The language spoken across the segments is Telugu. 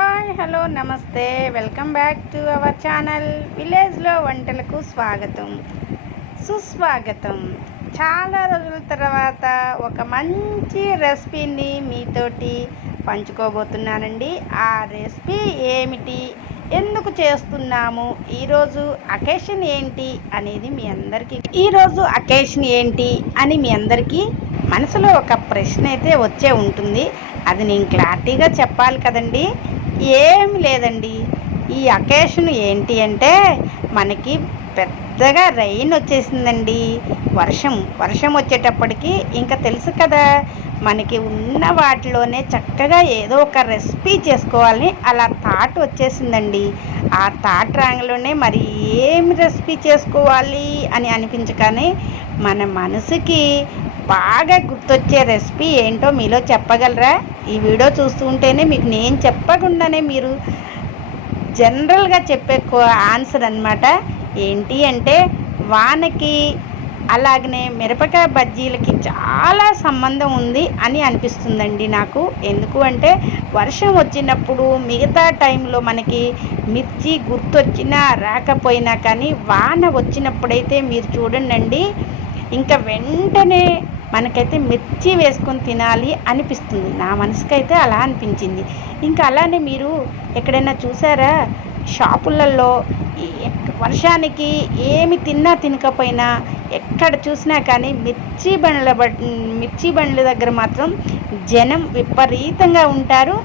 హాయ్ హలో నమస్తే. Welcome back to our channel విలేజ్లో వంటలకు స్వాగతం. సుస్వాగతం. చాలా రోజుల తర్వాత ఒక మంచి రెసిపీని మీతోటి పంచుకోబోతున్నానండి. ఆ రెసిపీ ఏమిటి? ఎందుకు చేస్తున్నాము? ఈరోజు అకేషన్ ఏంటి అనేది మీ అందరికీ ఈరోజు అకేషన్ ఏంటి అని మీ అందరికీ మనసులో ఒక ప్రశ్న అయితే వచ్చే ఉంటుంది. అది నేను క్లారిటీగా చెప్పాలి కదండి. ఏమి లేదండి. ఈ అకేషన్ ఏంటి అంటే మనకి పెద్దగా రైన్ వచ్చేసిందండి. వర్షం వర్షం వచ్చేటప్పటికి ఇంకా తెలుసు కదా మనకి ఉన్న వాటిలోనే చక్కగా ఏదో ఒక రెసిపీ చేసుకోవాలని అలా థాట్ వచ్చేసిందండి. ఆ థాట్ రాంగ్లోనే మరి ఏం రెసిపీ చేసుకోవాలి అని అనిపించగానే మన మనసుకి బాగా గుర్తొచ్చే రెసిపీ ఏంటో మీలో చెప్పగలరా? ఈ వీడియో చూస్తుంటేనే మీకు నేను చెప్పకుండానే మీరు జనరల్గా చెప్పే ఆన్సర్ అనమాట ఏంటి అంటే వానకి అలాగనే మిరపకాయ బజ్జీలకి చాలా సంబంధం ఉంది అని అనిపిస్తుందండి నాకు. ఎందుకు అంటే వర్షం వచ్చినప్పుడు మిగతా టైంలో మనకి మిర్చి గుర్తొచ్చినా రాకపోయినా కానీ వాన వచ్చినప్పుడైతే మీరు చూడండి ఇంకా వెంటనే మనకైతే మిర్చి వేసుకొని తినాలి అనిపిస్తుంది. నా మనసుకైతే అలా అనిపించింది. ఇంకా అలానే మీరు ఎక్కడైనా చూసారా? షాపులలో వర్షానికి ఏమి తిన్నా తినకపోయినా ఎక్కడ చూసినా కానీ మిర్చి బండ్ల మిర్చి బండ్ల దగ్గర మాత్రం జనం విపరీతంగా ఉంటారు.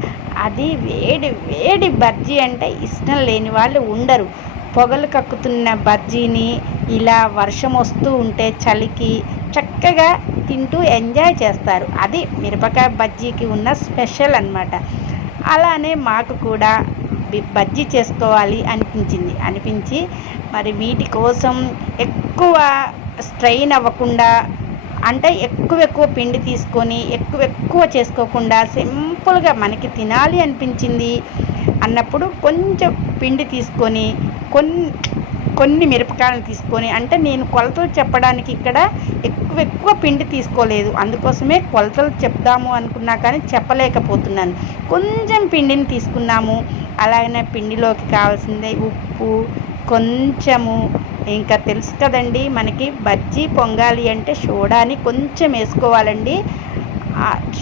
అది వేడి వేడి బజ్జీ అంటే ఇష్టం లేని వాళ్ళు ఉండరు. పొగలు కక్కుతున్న బజ్జీని ఇలా వర్షం వస్తూ ఉంటే చలికి చక్కగా తింటూ ఎంజాయ్ చేస్తారు. అది మిరపకాయ బజ్జీకి ఉన్న స్పెషల్ అనమాట అలానే మాకు కూడా బజ్జీ చేసుకోవాలి అనిపించింది. అనిపించి మరి వీటి కోసం ఎక్కువ స్ట్రెయిన్ అవ్వకుండా అంటే ఎక్కువ ఎక్కువ పిండి తీసుకొని ఎక్కువ ఎక్కువ చేసుకోకుండా సింపుల్గా మనకి తినాలి అనిపించింది అన్నప్పుడు కొంచెం పిండి తీసుకొని కొన్ని కొన్ని మిరపకాయలు తీసుకొని అంటే నేను కొలతలు చెప్పడానికి ఇక్కడ ఎక్కువ ఎక్కువ పిండి తీసుకోలేదు. అందుకోసమే కొలతలు చెప్దాము అనుకున్నా కానీ చెప్పలేకపోతున్నాను. కొంచెం పిండిని తీసుకున్నాము. అలాగనే పిండిలోకి కావాల్సిందే ఉప్పు కొంచెము. ఇంకా తెలుసు కదండి మనకి బజ్జీ పొంగాలి అంటే సోడాని కొంచెం వేసుకోవాలండి.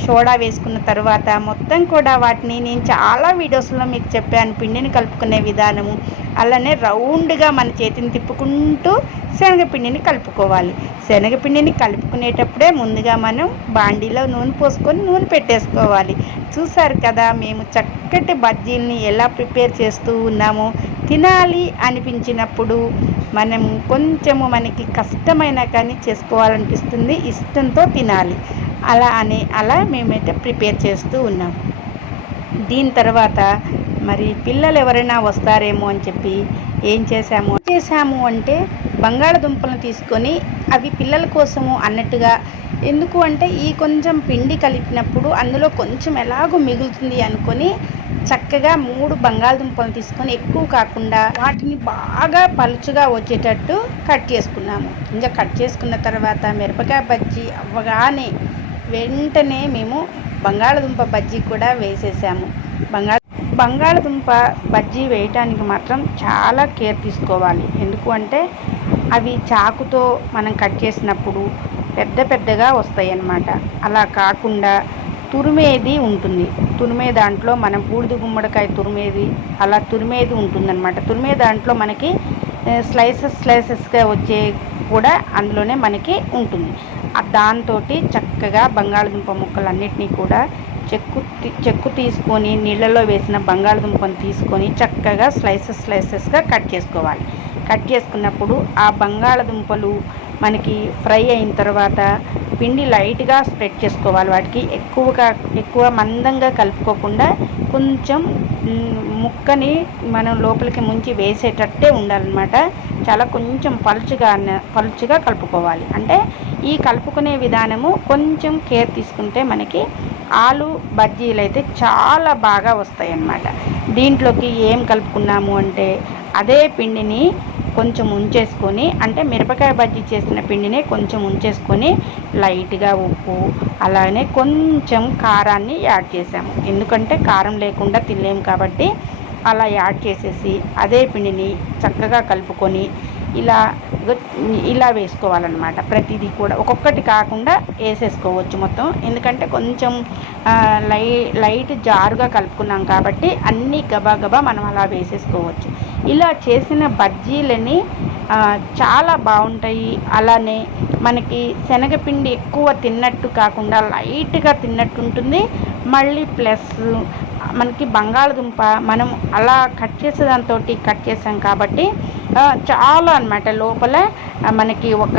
సోడా వేసుకున్న తర్వాత మొత్తం కూడా వాటిని నేను చాలా వీడియోస్లో మీకు చెప్పాను పిండిని కలుపుకునే విధానము. అలానే రౌండ్గా మన చేతిని తిప్పుకుంటూ శనగపిండిని కలుపుకోవాలి. శనగపిండిని కలుపుకునేటప్పుడే ముందుగా మనం బాండీలో నూనె పోసుకొని నూనె పెట్టేసుకోవాలి. చూసారు కదా మేము చక్కటి బజ్జీల్ని ఎలా ప్రిపేర్ చేస్తూ ఉన్నామో తినాలి అనిపించినప్పుడు మనం కొంచెము మనకి కష్టమైన కానీ చేసుకోవాలనిపిస్తుంది ఇష్టంతో తినాలి. అలా అని అలా మేమైతే ప్రిపేర్ చేస్తూ ఉన్నాం. దీని తర్వాత మరి పిల్లలు ఎవరైనా వస్తారేమో అని చెప్పి ఏం చేశాము? చేశాము అంటే బంగాళదుంపలను తీసుకొని అవి పిల్లల కోసము అన్నట్టుగా ఎందుకు అంటే ఈ కొంచెం పిండి కలిపినప్పుడు అందులో కొంచెం ఎలాగో మిగులుతుంది అనుకొని చక్కగా మూడు బంగాళదుంపలు తీసుకొని ఎక్కువ కాకుండా వాటిని బాగా పలుచుగా వచ్చేటట్టు కట్ చేసుకున్నాము. ఇంకా కట్ చేసుకున్న తర్వాత మిరపకాయ బజ్జీ అవ్వగానే వెంటనే మేము బంగాళదుంప బజ్జీ కూడా వేసేసాము. బంగాళ బంగాళదుంప బజ్జీ వేయటానికి మాత్రం చాలా కేర్ తీసుకోవాలి. ఎందుకు అంటే అవి చాకుతో మనం కట్ చేసినప్పుడు పెద్ద పెద్దగా వస్తాయి అన్నమాట అలా కాకుండా తురిమేది ఉంటుంది. తురిమే దాంట్లో మనం బూడిద గుమ్మడికాయ తురిమేది అలా తురిమేది ఉంటుందన్నమాట. తురిమే దాంట్లో మనకి స్లైసెస్ స్లైసెస్గా వచ్చే కూడా అందులోనే మనకి ఉంటుంది. దాంతో చక్కగా బంగాళదుంప ముక్కలన్నిటినీ కూడా చెక్కు చెక్కు తీసుకొని నీళ్ళలో వేసిన బంగాళదుంపను తీసుకొని చక్కగా స్లైసెస్ స్లైసెస్గా కట్ చేసుకోవాలి. కట్ చేసుకున్నప్పుడు ఆ బంగాళదుంపలు మనకి ఫ్రై అయిన తర్వాత పిండి లైట్గా స్ప్రెడ్ చేసుకోవాలి. వాటికి ఎక్కువగా ఎక్కువ మందంగా కలుపుకోకుండా కొంచెం ముక్కని మనం లోపలికి ముంచి వేసేటట్టే ఉండాలన్నమాట. చాలా కొంచెం పలుచుగా పలుచుగా కలుపుకోవాలి. అంటే ఈ కలుపుకునే విధానము కొంచెం కేర్ తీసుకుంటే మనకి ఆలు బజ్జీలు అయితే చాలా బాగా వస్తాయి అన్నమాట దీంట్లోకి ఏం కలుపుకున్నాము అంటే అదే పిండిని కొంచెం ఉంచేసుకొని అంటే మిరపకాయ బజ్జీ చేసిన పిండిని కొంచెం ఉంచేసుకొని లైట్గా ఉప్పు అలానే కొంచెం కారాన్ని యాడ్ చేసాము. ఎందుకంటే కారం లేకుండా తినలేము కాబట్టి అలా యాడ్ చేసేసి అదే పిండిని చక్కగా కలుపుకొని ఇలా ఇలా వేసుకోవాలన్నమాట. ప్రతిదీ కూడా ఒక్కొక్కటి కాకుండా వేసేసుకోవచ్చు మొత్తం. ఎందుకంటే కొంచెం లై లైట్ జారుగా కలుపుకున్నాం కాబట్టి అన్నీ గబా గబా మనం అలా వేసేసుకోవచ్చు. ఇలా చేసిన బజ్జీలని చాలా బాగుంటాయి. అలానే మనకి శనగపిండి ఎక్కువ తిన్నట్టు కాకుండా లైట్గా తిన్నట్టు ఉంటుంది మళ్ళీ ప్లస్ మనకి బంగాళదుంప మనం అలా కట్ చేసే దాంతో కట్ చేసాం కాబట్టి చాలా అనమాట లోపల మనకి ఒక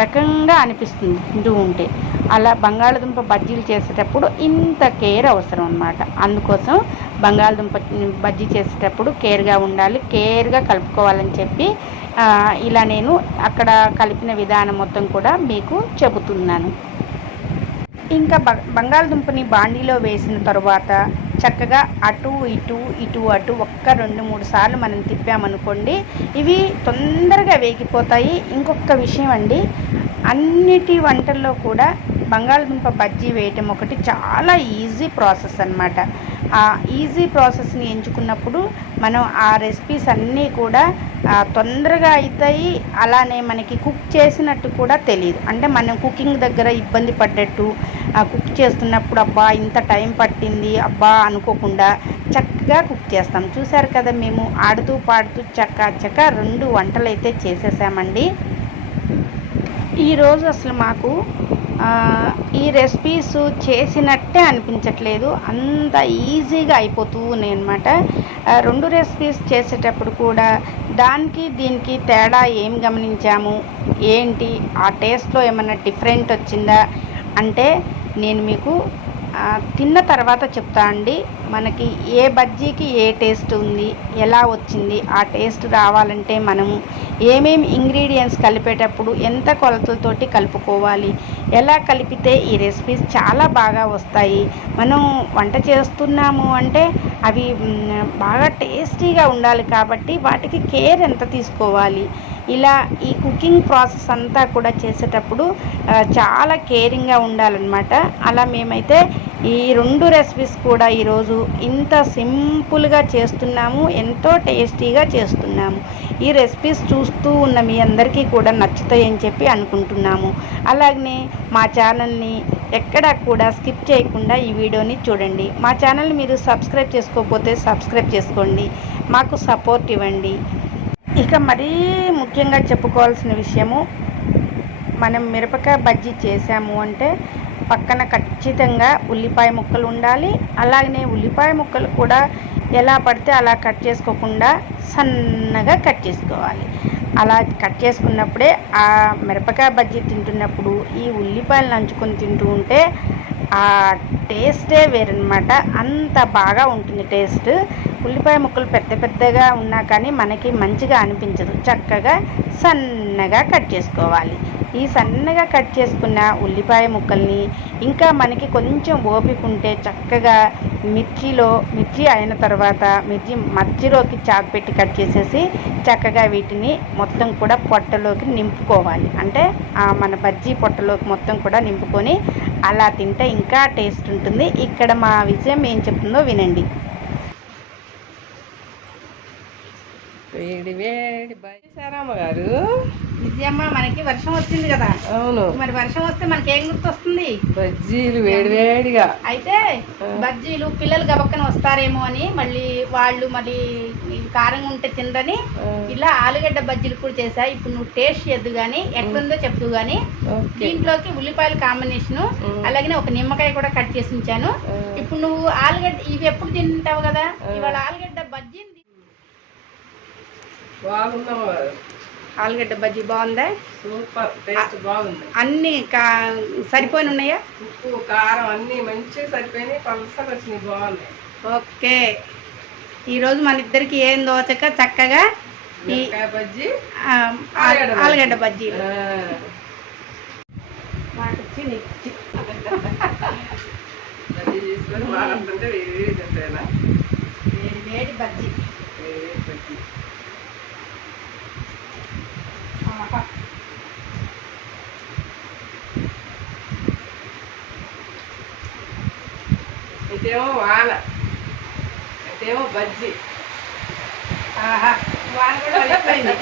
రకంగా అనిపిస్తుంది. తింటూ ఉంటే. అలా బంగాళదుంప బజ్జీలు చేసేటప్పుడు ఇంత కేర్ అవసరం అనమాట అందుకోసం బంగాళదుంప బజ్జీ చేసేటప్పుడు కేర్గా ఉండాలి కేర్గా కలుపుకోవాలని చెప్పి ఇలా నేను అక్కడ కలిపిన విధానం మొత్తం కూడా మీకు చెబుతున్నాను. ఇంకా బంగాళదుంపని బాండీలో వేసిన తర్వాత చక్కగా అటు ఇటు ఇటు అటు ఒక్క రెండు మూడు సార్లు మనం తిప్పామనుకోండి ఇవి తొందరగా వేగిపోతాయి. ఇంకొక విషయం అండి అన్నిటి వంటల్లో కూడా బంగాళదుంప బజ్జీ వేయటం ఒకటి చాలా ఈజీ ప్రాసెస్ అనమాట ఆ ఈజీ ప్రాసెస్ని ఎంచుకున్నప్పుడు మనం ఆ రెసిపీస్ అన్నీ కూడా తొందరగా అవుతాయి అలానే మనకి కుక్ చేసినట్టు కూడా తెలియదు అంటే మనం కుకింగ్ దగ్గర ఇబ్బంది పడ్డట్టు కుక్ చేస్తున్నప్పుడు అబ్బా ఇంత టైం పట్టింది అబ్బా అనుకోకుండా చక్కగా కుక్ చేస్తాం. చూసారు కదా మేము ఆడుతూ పాడుతూ చక్క చక్క రెండు వంటలు అయితే చేసేసామండి ఈరోజు అసలు మాకు ఈ రెసిపీస్ చేసినట్టే అనిపించట్లేదు. అంత ఈజీగా అయిపోతూ ఉన్నాయి అనమాట రెండు రెసిపీస్ చేసేటప్పుడు కూడా దానికి దీనికి తేడా ఏం గమనించాము? ఏంటి? ఆ టేస్ట్లో ఏమైనా డిఫరెంట్ వచ్చిందా? అంటే నేను మీకు తిన్న తర్వాత చెప్తా అండి మనకి ఏ బజ్జీకి ఏ టేస్ట్ ఉంది ఎలా వచ్చింది ఆ టేస్ట్ రావాలంటే మనము ఏమేమి ఇంగ్రీడియంట్స్ కలిపేటప్పుడు ఎంత కొలతలతోటి కలుపుకోవాలి ఎలా కలిపితే ఈ రెసిపీస్ చాలా బాగా వస్తాయి మనం వంట చేస్తున్నాము అంటే అవి బాగా టేస్టీగా ఉండాలి కాబట్టి వాటికి కేర్ ఎంత తీసుకోవాలి ఇలా ఈ కుకింగ్ ప్రాసెస్ అంతా కూడా చేసేటప్పుడు చాలా కేరింగ్గా ఉండాలన్నమాట. అలా మేమైతే ఈ రెండు రెసిపీస్ కూడా ఈరోజు ఇంత సింపుల్గా చేస్తున్నాము ఎంతో టేస్టీగా చేస్తున్నాము. ఈ రెసిపీస్ చూస్తూ ఉన్న మీ అందరికీ కూడా నచ్చుతాయని చెప్పి అనుకుంటున్నాము. అలాగనే మా ఛానల్ని ఎక్కడా కూడా స్కిప్ చేయకుండా ఈ వీడియోని చూడండి. మా ఛానల్ని మీరు సబ్స్క్రైబ్ చేసుకోకపోతే సబ్స్క్రైబ్ చేసుకోండి. మాకు సపోర్ట్ ఇవ్వండి. ఇక మరీ ముఖ్యంగా చెప్పుకోవాల్సిన విషయము మనం మిరపకాయ బజ్జీ చేసాము అంటే పక్కన ఖచ్చితంగా ఉల్లిపాయ ముక్కలు ఉండాలి. అలాగనే ఉల్లిపాయ ముక్కలు కూడా ఎలా పడితే అలా కట్ చేసుకోకుండా సన్నగా కట్ చేసుకోవాలి. అలా కట్ చేసుకున్నప్పుడే ఆ మిరపకాయ బజ్జీ తింటున్నప్పుడు ఈ ఉల్లిపాయలు నంచుకొని తింటూ ఉంటే ఆ టేస్టే వేరనమాట అంత బాగా ఉంటుంది టేస్ట్. ఉల్లిపాయ ముక్కలు పెద్ద పెద్దగా ఉన్నా కానీ మనకి మంచిగా అనిపించదు. చక్కగా సన్నగా కట్ చేసుకోవాలి. ఈ సన్నగా కట్ చేసుకున్న ఉల్లిపాయ ముక్కల్ని ఇంకా మనకి కొంచెం ఓపిక ఉంటే చక్కగా మిర్చిలో మిర్చి అయిన తర్వాత మిర్చి మధ్యలోకి చాకు పెట్టి కట్ చేసేసి చక్కగా వీటిని మొత్తం కూడా పొట్టలోకి నింపుకోవాలి. అంటే మన బజ్జీ పొట్టలోకి మొత్తం కూడా నింపుకొని అలా తింటే ఇంకా టేస్ట్ ఉంటుంది. ఇక్కడ మా విజయం ఏం చెప్తుందో వినండి. వేడి వేడి బయసారమ్మ గారు విజయమ్మ మనకి వర్షం వచ్చింది కదా. అవును. మరి వర్షం వస్తే మనకి ఏం గుర్తొస్తుంది? బజ్జీలు వేడి వేడిగా. అయితే బజ్జీలు పిల్లలు గబక్కన వస్తారేమో అని మళ్ళీ వాళ్ళు మళ్ళీ కారంగా ఉంటే తినరని ఇలా ఆలుగడ్డ బజ్జీలు కూడా చేసా ఇప్పుడు నువ్వు టేస్ట్ చేద్దు కానీ ఎట్లుందో చెప్తూ గానీ. దీంట్లోకి ఉల్లిపాయల కాంబినేషన్ అలాగే ఒక నిమ్మకాయ కూడా కట్ చేసి ఉంచాను. ఇప్పుడు నువ్వు ఆలుగడ్డ ఇవి ఎప్పుడు తింటావు కదా? ఇవాళ ఆలుగడ్డ ఆలుగడ్డ బజ్జీ బాగుందా? సూపర్ టేస్ట్ బాగుంది. అన్ని కా సరిపోయిన ఉన్నాయా ఉప్పు కారం అన్ని మంచిగా సరిపోయినాయి పలసగా వచ్చినాయి బాగున్నాయి. ఓకే. ఈరోజు మన ఇద్దరికి ఏం దోచక చక్కగా ఈ బజ్జీ ఆలుగడ్డ బజ్జీ. బజ్జీ తీసుకొని మాట్లాడుతుంటే వేడి బజ్జీ. Masak. ఇదేమో వాన ఇదేమో బజ్జీ ఆహా వాన కూడా వెళ్ళిపోయింది